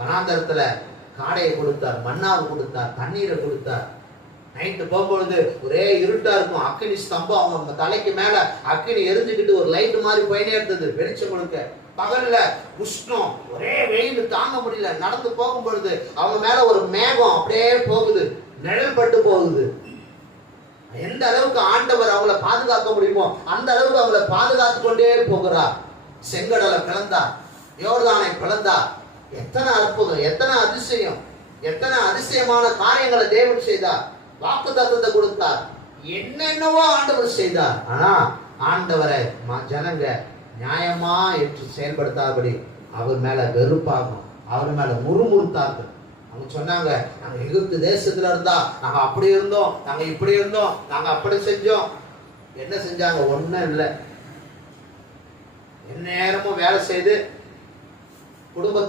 வனாந்தரத்துல காடையை கொடுத்தார், மன்னாவை கொடுத்தார், தண்ணீரை கொடுத்தார். நைட்டு போகும்பொழுது ஒரே இருட்டா இருக்கும். அக்கினி ஸ்தம்பம் அவங்க தலைக்கு மேல அக்கினி எரிஞ்சுக்கிட்டு ஒரு லைட் மாதிரி போயினே இருந்தது, வெளிச்சம் கொடுக்க. பகல்ல உஷ்ணம், ஒரே வெயில் தாங்க முடியல. நடந்து போகும் பொழுது அவங்க மேல ஒரு மேகம் அப்படியே போகுது, நிழல் பட்டு போகுது. எந்த அளவுக்கு ஆண்டவர் அவங்கள பாதுகாக்க முடியுமோ அந்த அளவுக்கு அவங்கள பாதுகாத்து கொண்டே போகிறார். செங்கடலை பிளந்தார், யோர்தானை பிளந்தார். எத்தனை அற்புதம், எத்தனை அதிசயம், எத்தனை அதிசயமான காரியங்களை தேவன் செய்தார். வாக்கு தத்தத்தை கொடுத்தார், என்னென்னவோ ஆண்டவர் செய்தார். ஆனா ஆண்டவரை ஜனங்க நியாயமா என்று செயல்படுத்தாதபடி அவர் மேல வெறுப்பாகும், அவர் மேல முறுமுறுத்தார்கள். அவங்க சொன்னாங்க, நாங்க எகிப்து தேசத்துல இருந்தா நாங்க அப்படி இருந்தோம், நாங்க இப்படி இருந்தோம், நாங்க அப்படி செஞ்சோம். என்ன செஞ்சாங்க? ஒண்ணும் இல்லை. எந்நேரமும் வேலை செய்து குடும்பத்தை